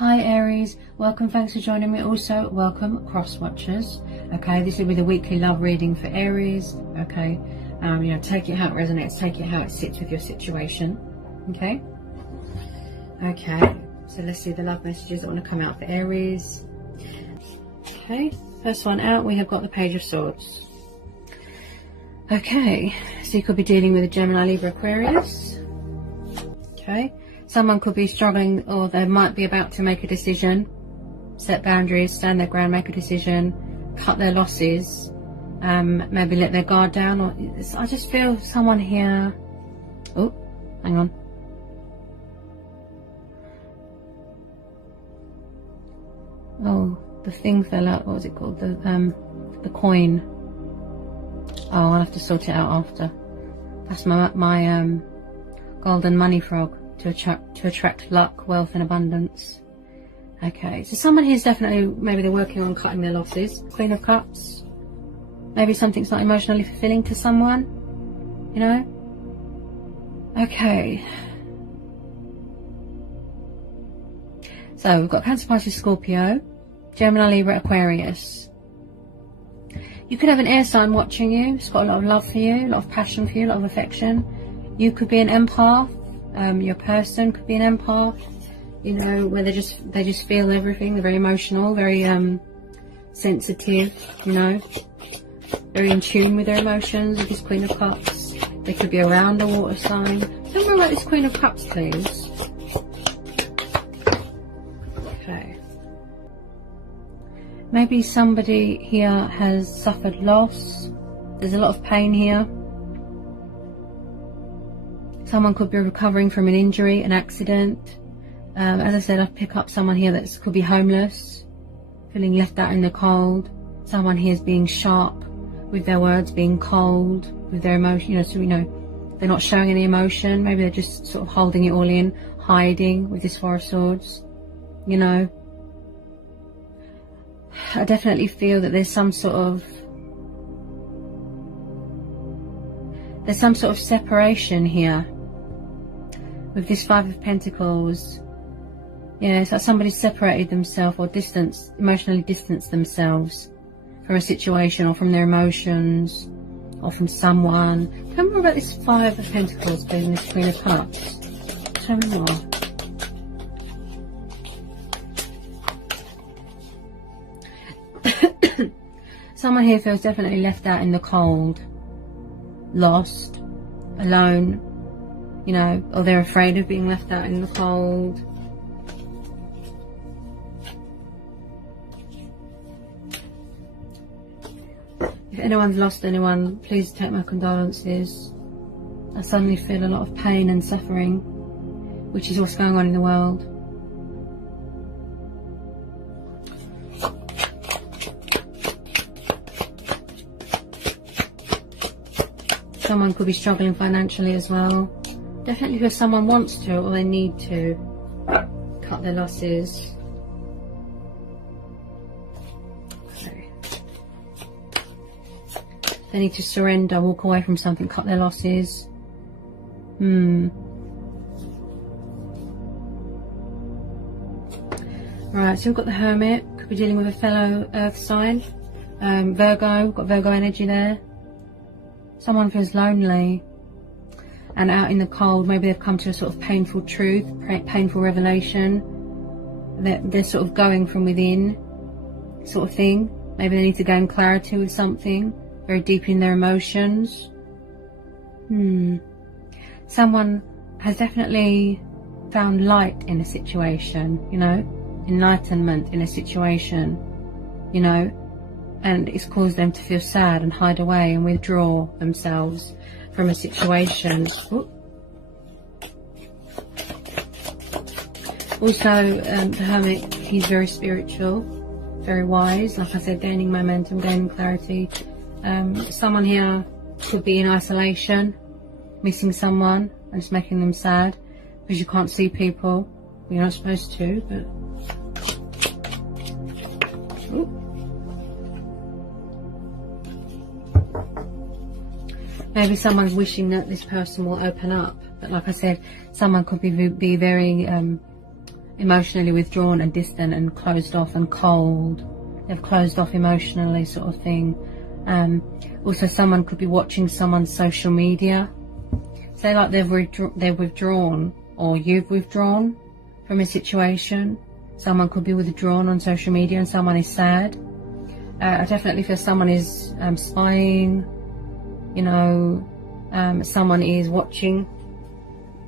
Hi Aries, welcome, thanks for joining me. Also welcome cross watchers. Okay, this will be the weekly love reading for Aries. Okay, you know, take it how it resonates, take it how it sits with your situation. Okay, so let's see the love messages that want to come out for Aries. Okay, first one out, we have got the Page of Swords. Okay, so you could be dealing with a Gemini, Libra, Aquarius. Okay, someone could be struggling, or they might be about to make a decision, set boundaries, stand their ground, make a decision, cut their losses, maybe let their guard down. Or I just feel someone here. Oh, hang on. Oh, the thing fell out. What was it called? The coin. Oh, I'll have to sort it out after. That's my golden money frog. To attract luck, wealth and abundance. Okay, so someone here's definitely, maybe they're working on cutting their losses. Queen of Cups. Maybe something's not emotionally fulfilling to someone, you know. Okay, so we've got Cancer, Pisces, Scorpio, Gemini, Libra, Aquarius. You could have an air sign watching you. It's got a lot of love for you, a lot of passion for you, a lot of affection. You could be an empath. Your person could be an empath, you know, where they just feel everything. They're very emotional, very sensitive, you know, very in tune with their emotions. With this Queen of Cups, they could be around a water sign. Tell me about this Queen of Cups, please. Okay, maybe somebody here has suffered loss. There's a lot of pain here. Someone could be recovering from an injury, an accident. As I said, I pick up someone here that could be homeless, feeling left out in the cold. Someone here is being sharp with their words, being cold with their emotion. You know, so you know they're not showing any emotion. Maybe they're just sort of holding it all in, hiding with this Four of Swords. You know, I definitely feel that there's some sort of separation here. With this Five of Pentacles, yeah, it's like somebody separated themselves or emotionally distanced themselves from a situation or from their emotions or from someone. Tell me more about this Five of Pentacles, please, and this Queen of Cups. Tell me more. Someone here feels definitely left out in the cold, lost, alone. You know, or they're afraid of being left out in the cold. If anyone's lost anyone, please take my condolences. I suddenly feel a lot of pain and suffering, which is what's going on in the world. Someone could be struggling financially as well. Definitely because someone wants to or they need to cut their losses. Okay. They need to surrender, walk away from something, cut their losses. Right, so we've got the Hermit. Could be dealing with a fellow earth sign. Virgo, we've got Virgo energy there. Someone feels lonely and out in the cold. Maybe they've come to a sort of painful truth, painful revelation. They're sort of going from within, sort of thing. Maybe they need to gain clarity with something, very deep in their emotions. Someone has definitely found light in a situation, you know, enlightenment in a situation, you know, and it's caused them to feel sad and hide away and withdraw themselves from a situation. Ooh. Also, the Hermit, he's very spiritual, very wise, like I said, gaining momentum, gaining clarity. Someone here could be in isolation, missing someone and just making them sad because you can't see people. You're not supposed to, but ooh. Maybe someone's wishing that this person will open up, but like I said, someone could be very emotionally withdrawn and distant and closed off and cold. They've closed off emotionally, sort of thing. Also, someone could be watching someone's social media. Say like they've withdrawn, or you've withdrawn from a situation. Someone could be withdrawn on social media and someone is sad. I definitely feel someone is spying, you know, someone is watching.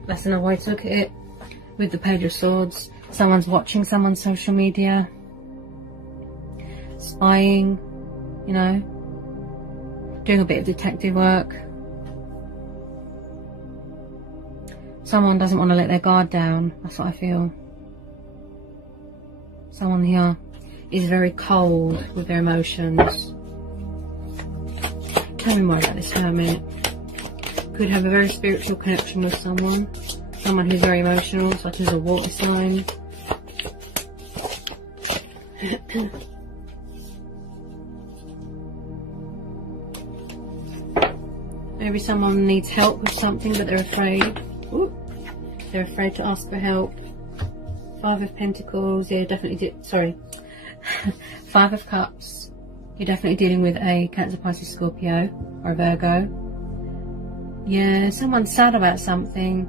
That's another way to look at it. With the Page of Swords, someone's watching someone's social media, spying, you know, doing a bit of detective work. Someone doesn't want to let their guard down. That's what I feel. Someone here is very cold with their emotions. Tell me more about this Hermit. Could have a very spiritual connection with someone. Someone who's very emotional, such as a water sign. Maybe someone needs help with something, but they're afraid. Ooh, they're afraid to ask for help. Five of Pentacles. Yeah, definitely. Sorry. Five of Cups. You're definitely dealing with a Cancer, Pisces, Scorpio, or a Virgo. Yeah, someone's sad about something.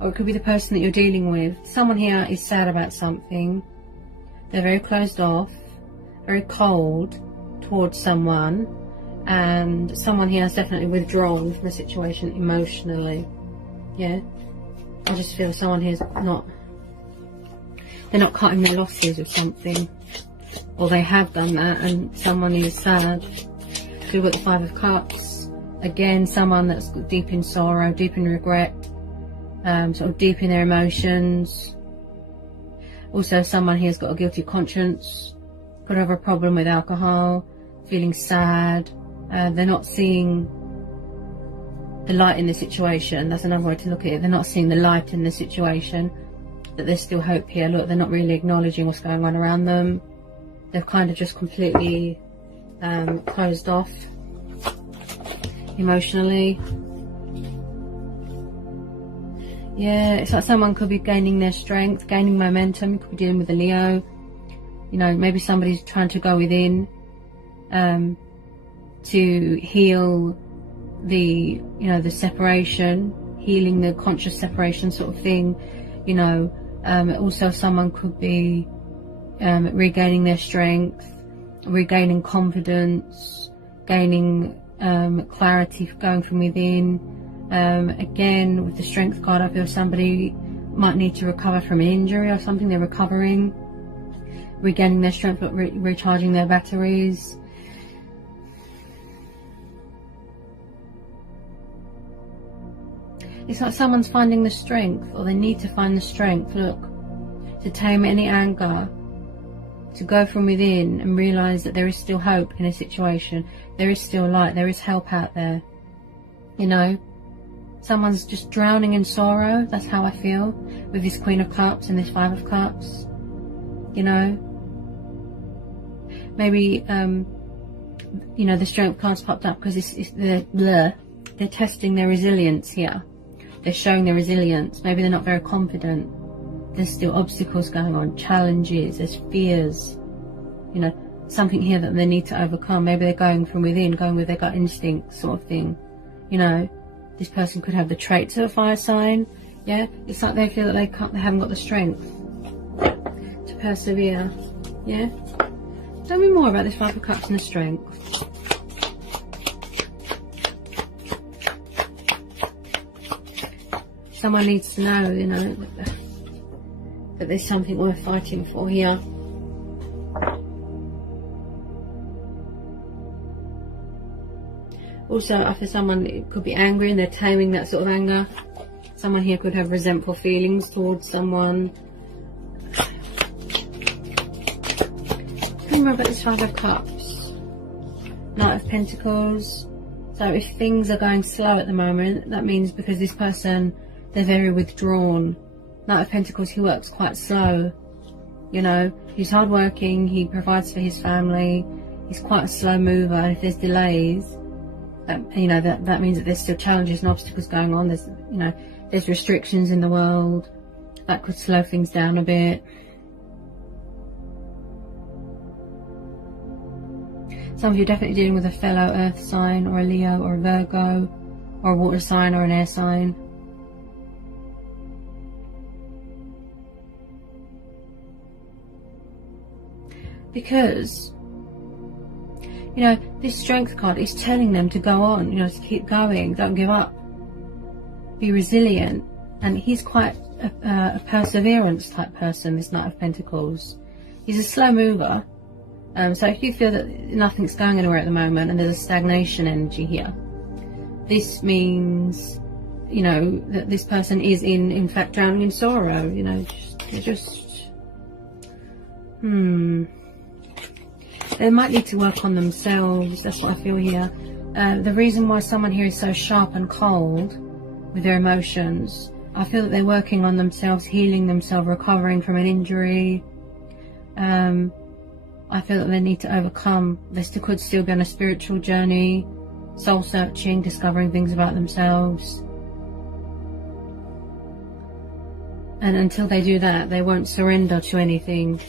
Or it could be the person that you're dealing with. Someone here is sad about something. They're very closed off, very cold towards someone. And someone here is definitely withdrawn from the situation emotionally. Yeah. I just feel someone here's not... They're not cutting their losses with something. Or they have done that and someone is sad. So we've got the Five of Cups. Again, someone that's deep in sorrow, deep in regret. Sort of deep in their emotions. Also, someone here's got a guilty conscience. Could have a problem with alcohol. Feeling sad. They're not seeing the light in the situation. That's another way to look at it. They're not seeing the light in the situation. That there's still hope here. Look, they're not really acknowledging what's going on around them. They've kind of just completely closed off emotionally. Yeah, it's like someone could be gaining their strength, gaining momentum. Could be dealing with a Leo. You know, maybe somebody's trying to go within to heal the, you know, the separation, healing the conscious separation sort of thing. You know, also someone could be regaining their strength, regaining confidence, gaining clarity, going from within. Again, with the Strength card, I feel somebody might need to recover from an injury or something. They're recovering, regaining their strength, but recharging their batteries. It's like someone's finding the strength, or they need to find the strength, look, to tame any anger, to go from within and realise that there is still hope in a situation. There is still light, there is help out there. You know, someone's just drowning in sorrow. That's how I feel with this Queen of Cups and this Five of Cups. You know, maybe you know, the Strength card's popped up because they're testing their resilience here. They're showing their resilience. Maybe they're not very confident. There's still obstacles going on, challenges, there's fears, you know, something here that they need to overcome. Maybe they're going from within, going with their gut instinct sort of thing. You know, this person could have the traits of a fire sign. Yeah, it's like they feel that they haven't got the strength to persevere. Yeah, tell me more about this Five of Cups and the Strength. Someone needs to know, you know, that there's something worth fighting for here. Also, after someone could be angry and they're taming that sort of anger. Someone here could have resentful feelings towards someone. Tell me more about this Five of Cups. Knight of Pentacles. So if things are going slow at the moment, that means because this person, they're very withdrawn. Knight of Pentacles, he works quite slow. You know, he's hardworking, he provides for his family. He's quite a slow mover. And if there's delays, you know, that means that there's still challenges and obstacles going on. There's, you know, there's restrictions in the world. That could slow things down a bit. Some of you are definitely dealing with a fellow earth sign, or a Leo, or a Virgo, or a water sign, or an air sign. Because, you know, this strength card is telling them to go on, you know, to keep going, don't give up, be resilient. And he's quite a perseverance type person, this Knight of Pentacles. He's a slow mover. So if you feel that nothing's going anywhere at the moment and there's a stagnation energy here, this means, you know, that this person is in fact drowning in sorrow. You know, they might need to work on themselves. That's what I feel here. The reason why someone here is so sharp and cold with their emotions, I feel that they're working on themselves, healing themselves, recovering from an injury. I feel that they need to overcome. They could still be on a spiritual journey, soul searching, discovering things about themselves. And until they do that, they won't surrender to anything,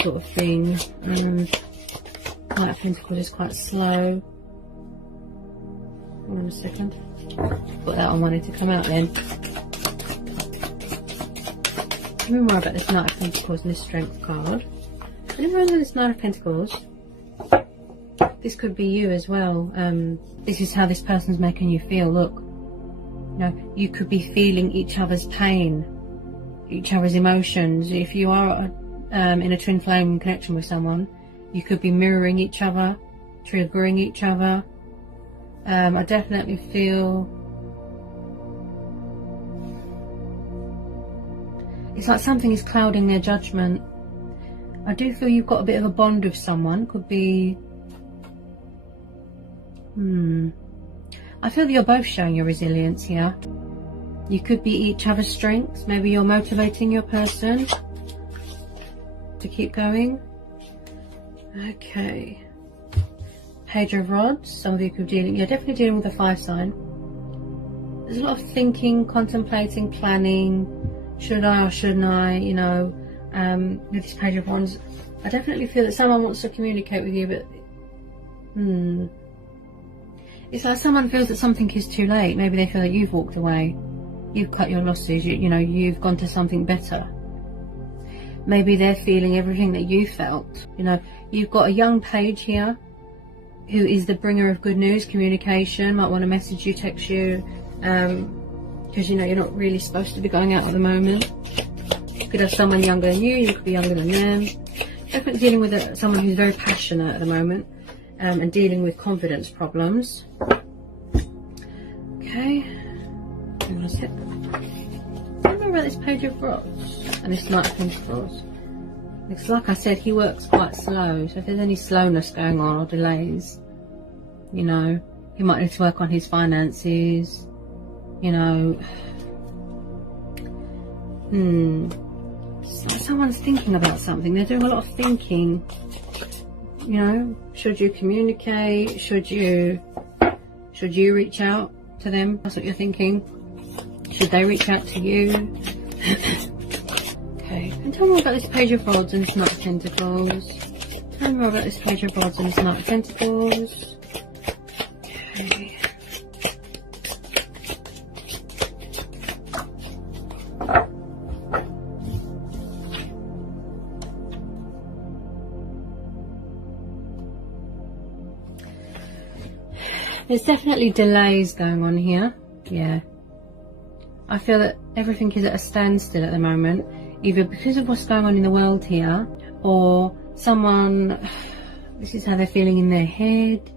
sort of thing. Knight of Pentacles is quite slow. Hold on a second. Put that on, wanted to come out then. Tell me more about this Knight of Pentacles and this Strength card. And remember this Knight of Pentacles, this could be you as well. This is how this person's making you feel. Look, you know, you could be feeling each other's pain, each other's emotions. If you are in a twin flame connection with someone, you could be mirroring each other, triggering each other. I definitely feel it's like something is clouding their judgment. I do feel you've got a bit of a bond with someone. Could be... I feel that you're both showing your resilience here. You could be each other's strengths. Maybe you're motivating your person to keep going. Okay. Page of Rods. Some of you could be dealing... You're definitely dealing with a 5 sign. There's a lot of thinking, contemplating, planning. Should I or shouldn't I, you know... with this Page of Wands, I definitely feel that someone wants to communicate with you, but it's like someone feels that something is too late. Maybe they feel that you've walked away, you've cut your losses, you know, you've gone to something better. Maybe they're feeling everything that you felt. You know, you've got a young page here who is the bringer of good news, communication, might want to message you, text you, because you know you're not really supposed to be going out at the moment. You could have someone younger than you, you could be younger than them. Definitely dealing with someone who's very passionate at the moment, and dealing with confidence problems. Okay, hang on a sec. Remember about this Page of Rods and this Knight of Pentacles. It's like I said, he works quite slow, so if there's any slowness going on or delays, you know, he might need to work on his finances, you know. It's like someone's thinking about something. They're doing a lot of thinking. You know, should you communicate? Should you reach out to them? That's what you're thinking. Should they reach out to you? Okay. And tell me more about this Page of Rods and this Knight of Pentacles. Tell me more about this Page of Rods and this Knight of Pentacles. Okay. There's definitely delays going on here. Yeah. I feel that everything is at a standstill at the moment, either because of what's going on in the world here, or someone, this is how they're feeling in their head.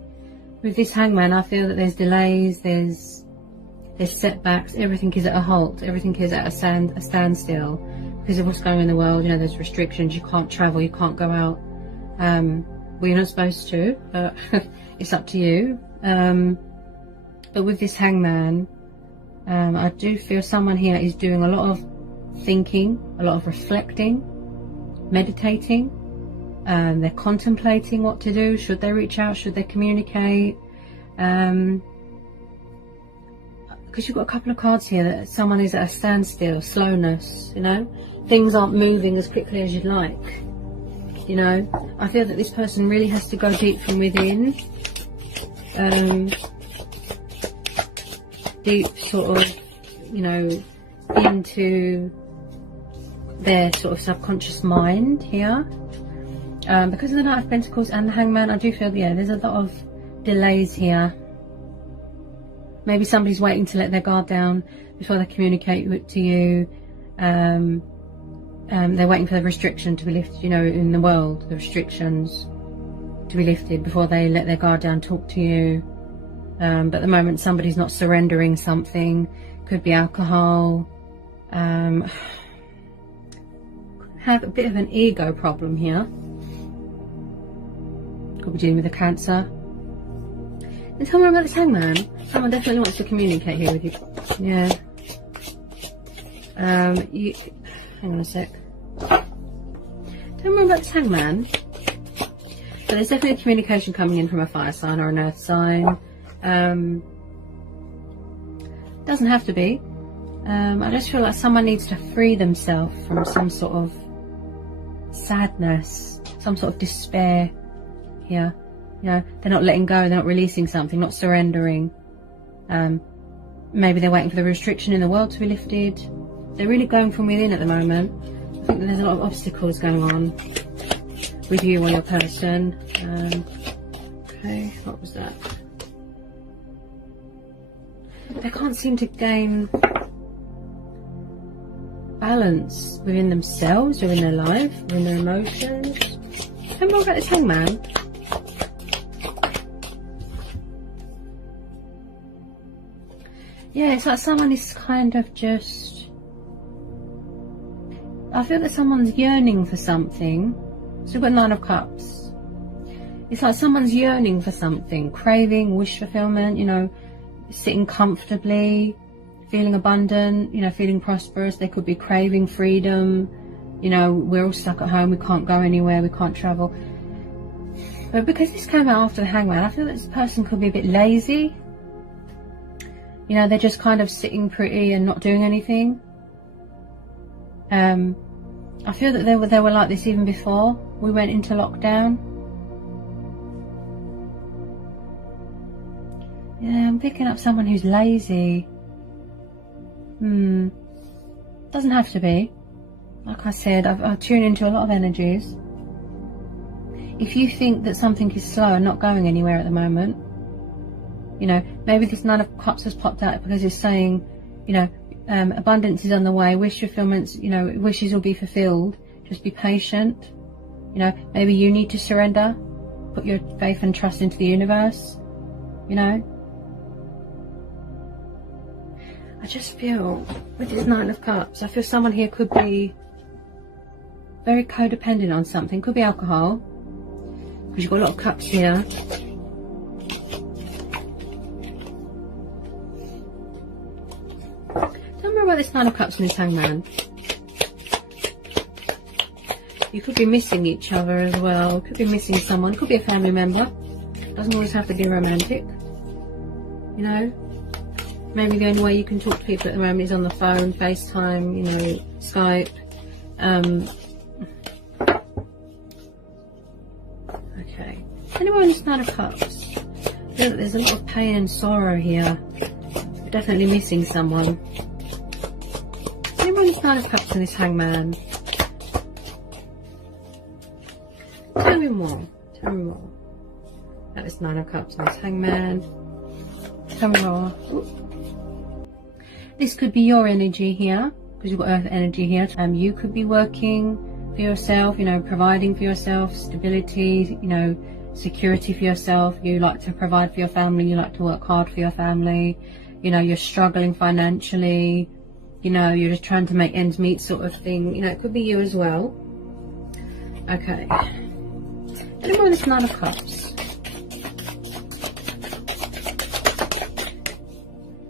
With this Hangman, I feel that there's delays, there's setbacks, everything is at a halt, everything is at a standstill because of what's going on in the world. You know, there's restrictions, you can't travel, you can't go out. Well, you're not supposed to, but it's up to you. But with this Hangman, I do feel someone here is doing a lot of thinking, a lot of reflecting, meditating. They're contemplating what to do. Should they reach out? Should they communicate? because you've got a couple of cards here that someone is at a standstill, slowness, you know, things aren't moving as quickly as you'd like, you know. I feel that this person really has to go deep from within, deep sort of, you know, into their sort of subconscious mind here. Because of the Knight of Pentacles and the Hangman, I do feel, yeah, there's a lot of delays here. Maybe somebody's waiting to let their guard down before they communicate to you. They're waiting for the restriction to be lifted, you know, in the world, the restrictions to be lifted before they let their guard down, talk to you. But at the moment, somebody's not surrendering something. Could be alcohol. Have a bit of an ego problem here. Could be dealing with a Cancer. And tell me about this Hangman. Someone definitely wants to communicate here with you. Yeah. Hang on a sec. Tell me about this Hangman. So there's definitely a communication coming in from a fire sign or an earth sign. Doesn't have to be. I just feel like someone needs to free themselves from some sort of sadness, some sort of despair here. You know, they're not letting go, they're not releasing something, not surrendering. Maybe they're waiting for the restriction in the world to be lifted. They're really going from within at the moment. I think that there's a lot of obstacles going on with you or your person. Okay, what was that? They can't seem to gain balance within themselves, within their life, within their emotions. Tell me more about this Hangman. Yeah, it's like someone is kind of just... I feel that someone's yearning for something. So we've got Nine of Cups. It's like someone's yearning for something, craving, wish fulfillment, you know, sitting comfortably, feeling abundant, you know, feeling prosperous. They could be craving freedom. You know, we're all stuck at home, we can't go anywhere, we can't travel. But because this came out after the Hangman, I feel that this person could be a bit lazy. You know, they're just kind of sitting pretty and not doing anything. I feel that they were like this even before we went into lockdown. Yeah, I'm picking up someone who's lazy. Doesn't have to be. Like I said, I tune into a lot of energies. If you think that something is slow and not going anywhere at the moment, you know, maybe this Nine of Cups has popped out because it's saying, you know, abundance is on the way, wish fulfillments, you know, wishes will be fulfilled. Just be patient. You know, maybe you need to surrender, put your faith and trust into the universe, you know. I just feel, with this Nine of Cups, I feel someone here could be very codependent on something. Could be alcohol, because you've got a lot of cups here. Tell me about this Nine of Cups and this Hangman. You could be missing each other as well. Could be missing someone. Could be a family member. Doesn't always have to be romantic. You know? Maybe the only way you can talk to people at the moment is on the phone, FaceTime, you know, Skype. Okay. Anyone who's Nine of Cups? I feel that there's a lot of pain and sorrow here. You're definitely missing someone. Anyone who's Nine of Cups and this Hangman? Tell me more. Tell me more. That is Nine of Cups and this Hangman. Tell me more. Ooh. This could be your energy here, because you've got Earth energy here. You could be working for yourself, you know, providing for yourself, stability, you know, security for yourself. You like to provide for your family, you like to work hard for your family. You know, you're struggling financially, you know, you're just trying to make ends meet sort of thing. You know, it could be you as well. Okay. Anyone with this Nine of Cups?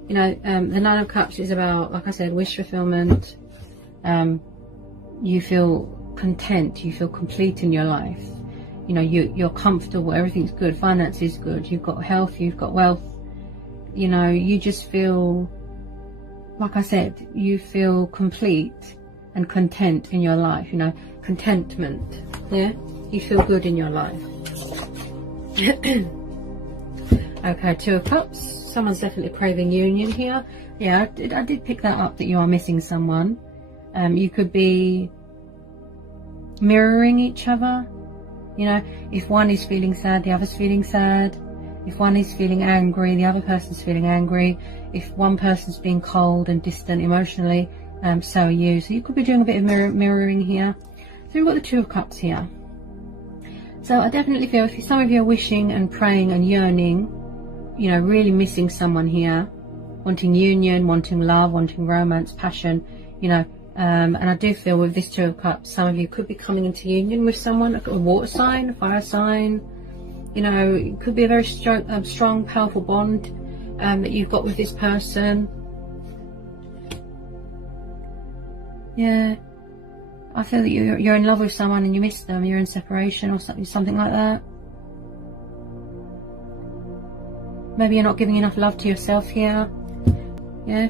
You know, the Nine of Cups is about, like I said, wish fulfillment. You feel content, you feel complete in your life. You know, you're comfortable, everything's good, finance is good, you've got health, you've got wealth. You know, you just feel like I said, you feel complete and content in your life, you know, contentment, yeah? You feel good in your life. Okay, Two of Cups. Someone's definitely craving union here. Yeah, I did pick that up, that you are missing someone. You could be mirroring each other. You know, if one is feeling sad, the other's feeling sad. If one is feeling angry, the other person's feeling angry. If one person's being cold and distant emotionally, so are you. So you could be doing a bit of mirroring here. So we've got the Two of Cups here. So I definitely feel if some of you are wishing and praying and yearning, you know, really missing someone here, wanting union, wanting love, wanting romance, passion, you know, and I do feel with this Two of Cups, some of you could be coming into union with someone, like a water sign, a fire sign. You know, it could be a very strong, powerful bond that you've got with this person. Yeah, I feel that you're in love with someone and you miss them. You're in separation or something like that. Maybe you're not giving enough love to yourself here. Yeah.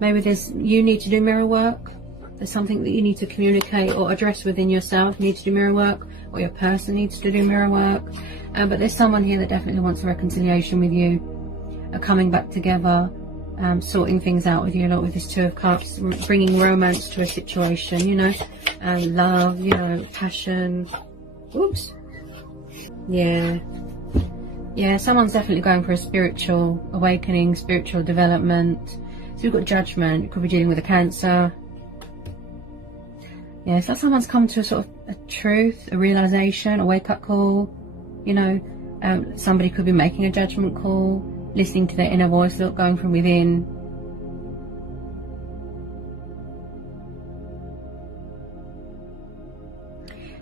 Maybe you need to do mirror work. There's something that you need to communicate or address within yourself. You need to do mirror work, or your person needs to do mirror work. But there's someone here that definitely wants a reconciliation with you, coming back together, sorting things out with you, a lot with this Two of Cups, bringing romance to a situation, you know, love, you know, passion. Oops. Yeah. Yeah, someone's definitely going for a spiritual awakening, spiritual development. So we've got Judgment. You could be dealing with a Cancer. Yeah, it's like someone's come to a sort of a truth, a realization, a wake-up call. You know, somebody could be making a judgment call, listening to their inner voice, going from within.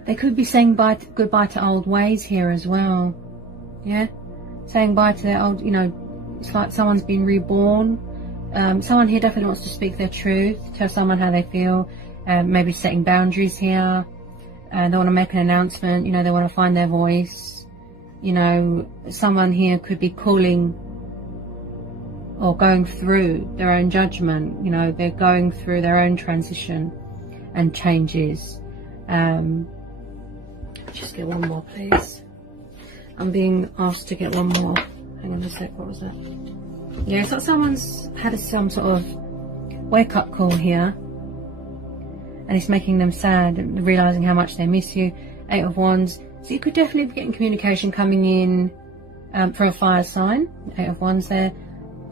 They could be saying goodbye to old ways here as well. Yeah, saying bye to their old, you know, it's like someone's been reborn. Someone here definitely wants to speak their truth, tell someone how they feel. Maybe setting boundaries here. They want to make an announcement, you know, they want to find their voice. You know, someone here could be calling or going through their own judgment. You know, they're going through their own transition and changes. Just get one more, please. I'm being asked to get one more. Hang on a sec, what was that? Yeah, it's like someone's had some sort of wake-up call here. And it's making them sad and realising how much they miss you. Eight of Wands. So you could definitely be getting communication coming in for a fire sign. Eight of Wands there.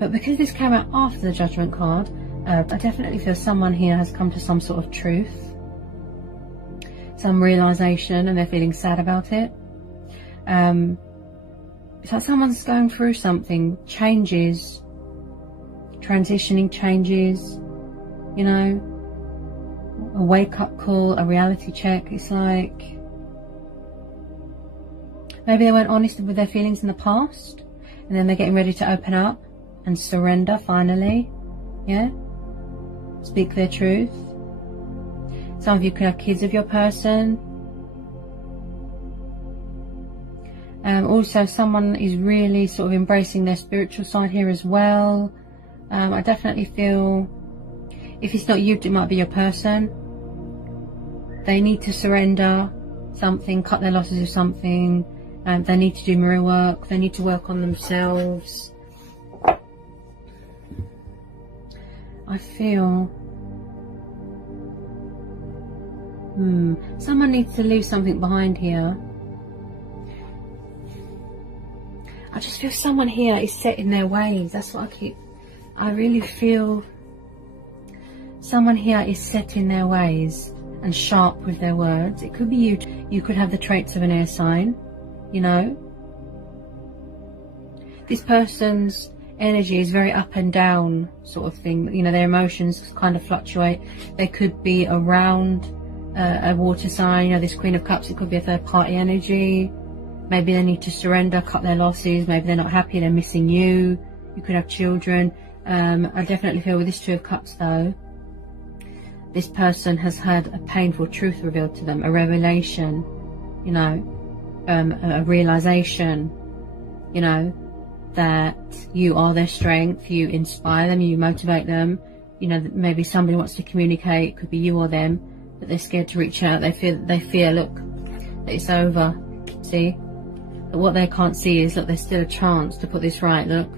But because this came out after the Judgment card, I definitely feel someone here has come to some sort of truth. Some realisation, and they're feeling sad about it. It's like someone's going through something. Changes. Transitioning changes. You know. A wake-up call, a reality check. It's like maybe they weren't honest with their feelings in the past, and then they're getting ready to open up and surrender finally. Yeah, speak their truth. Some of you could have kids of your person. Also, someone is really sort of embracing their spiritual side here as well. I definitely feel, if it's not you, it might be your person. They need to surrender something, cut their losses of something. They need to do mirror work. They need to work on themselves. I feel someone needs to leave something behind here. I just feel someone here is set in their ways. That's what I really feel someone here is set in their ways and sharp with their words. It could be you. You could have the traits of an air sign, you know. This person's energy is very up and down sort of thing. You know, their emotions kind of fluctuate. They could be around a water sign, you know, this Queen of Cups. It could be a third party energy. Maybe they need to surrender, cut their losses. Maybe they're not happy, they're missing you. You could have children. I definitely feel with this Two of Cups though, this person has had a painful truth revealed to them, a revelation, you know, a realization, you know. that you are their strength, you inspire them, you motivate them. You know, that maybe somebody wants to communicate, could be you or them, but they're scared to reach out. They fear, look, that it's over. See? But what they can't see is, look, there's still a chance to put this right. Look,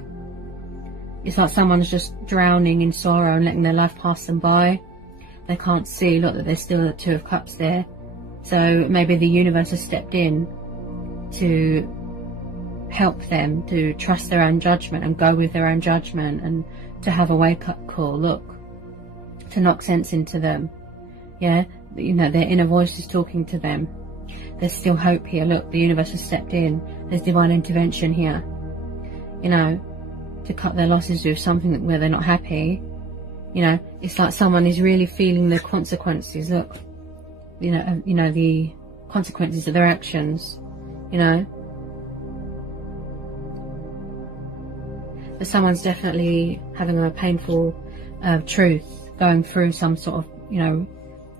it's like someone's just drowning in sorrow and letting their life pass them by. They can't see, look, that there's still the Two of Cups there. So maybe the universe has stepped in to help them to trust their own judgment and go with their own judgment, and to have a wake-up call, look, to knock sense into them. Yeah, you know, their inner voice is talking to them. There's still hope here. Look, the universe has stepped in. There's divine intervention here, you know, to cut their losses with something where they're not happy. You know, it's like someone is really feeling the consequences. Look, you know, the consequences of their actions, you know. But someone's definitely having a painful truth, going through some sort of, you know,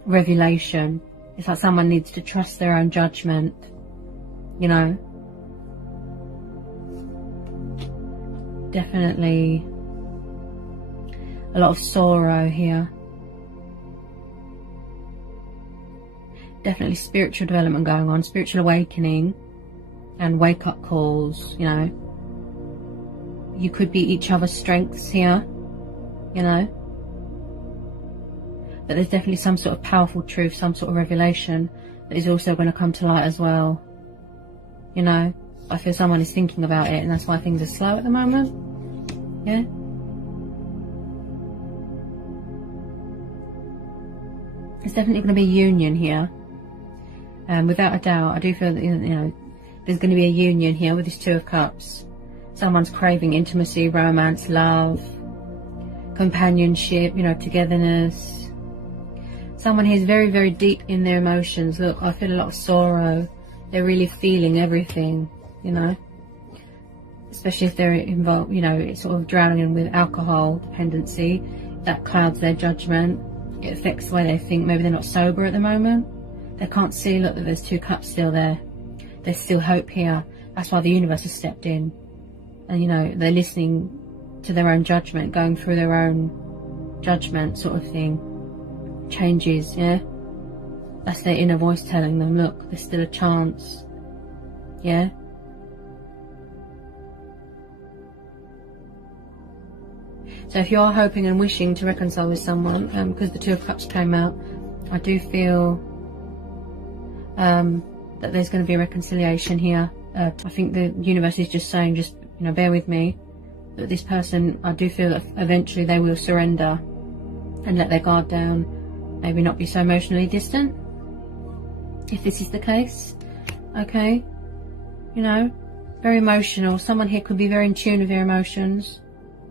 revelation. It's like someone needs to trust their own judgment, you know. Definitely a lot of sorrow here. Definitely spiritual development going on, spiritual awakening and wake-up calls, you know. You could be each other's strengths here, you know. But there's definitely some sort of powerful truth, some sort of revelation that is also going to come to light as well, you know. I feel someone is thinking about it, and that's why things are slow at the moment. Yeah. There's definitely going to be a union here. Without a doubt, I do feel that, you know, there's going to be a union here with this Two of Cups. Someone's craving intimacy, romance, love, companionship, you know, togetherness. Someone here is very, very deep in their emotions. Look, I feel a lot of sorrow. They're really feeling everything, you know. Especially if they're involved, you know, it's sort of drowning with alcohol dependency. That clouds their judgment. It affects the way they think. Maybe they're not sober at the moment. They can't see, look, that there's Two Cups still there. There's still hope here. That's why the universe has stepped in. And, you know, they're listening to their own judgment, going through their own judgment sort of thing. Changes, yeah? That's their inner voice telling them, look, there's still a chance. Yeah? So if you are hoping and wishing to reconcile with someone, because the Two of Cups came out, I do feel that there's going to be a reconciliation here. I think the universe is just saying, just, you know, bear with me. That this person, I do feel that eventually they will surrender and let their guard down. Maybe not be so emotionally distant, if this is the case. Okay, you know, very emotional. Someone here could be very in tune with their emotions.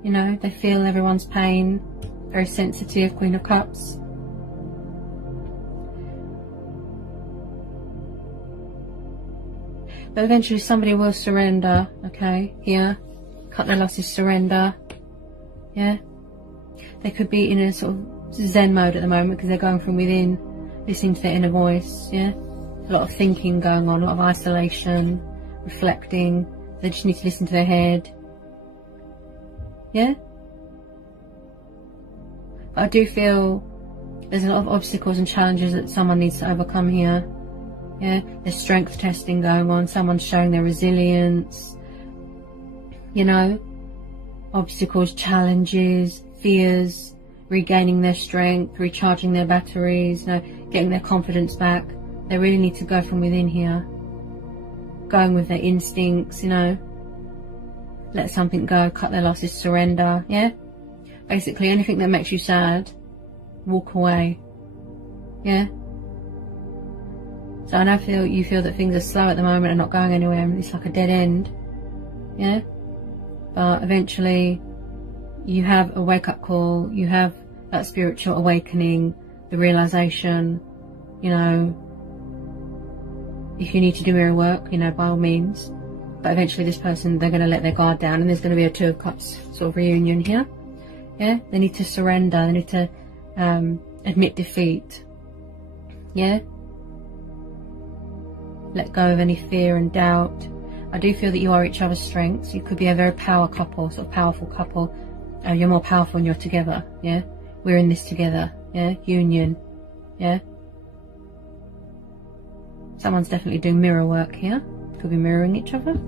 You know, they feel everyone's pain. Very sensitive, Queen of Cups. But eventually somebody will surrender, okay, here. Cut their losses, surrender. Yeah. They could be in a sort of Zen mode at the moment because they're going from within, listening to their inner voice, yeah. A lot of thinking going on, a lot of isolation, reflecting. They just need to listen to their head. Yeah. But I do feel there's a lot of obstacles and challenges that someone needs to overcome here. Yeah, there's strength testing going on. Someone's showing their resilience. You know, obstacles, challenges, fears, regaining their strength, recharging their batteries, you know, getting their confidence back. They really need to go from within here. Going with their instincts, you know. Let something go, cut their losses, surrender, yeah? Basically, anything that makes you sad, walk away, yeah? So I know you feel that things are slow at the moment and not going anywhere, and it's like a dead end, yeah? But eventually, you have a wake-up call, you have that spiritual awakening, the realization, you know, if you need to do mirror work, you know, by all means. But eventually this person, they're going to let their guard down, and there's going to be a Two of Cups sort of reunion here. Yeah, they need to surrender, they need to admit defeat. Yeah, let go of any fear and doubt. I do feel that you are each other's strengths. You could be a very power couple, sort of powerful couple. You're more powerful when you're together, yeah? We're in this together, yeah? Union, yeah? Someone's definitely doing mirror work here. Could be mirroring each other.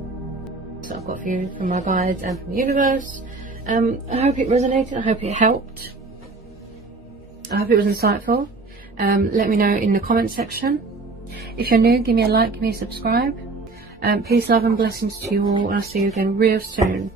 So I've got for you from my guides and from the universe. I hope it resonated. I hope it helped. I hope it was insightful. Let me know in the comment section. If you're new, give me a like, give me a subscribe. Peace, love and blessings to you all. And I'll see you again real soon.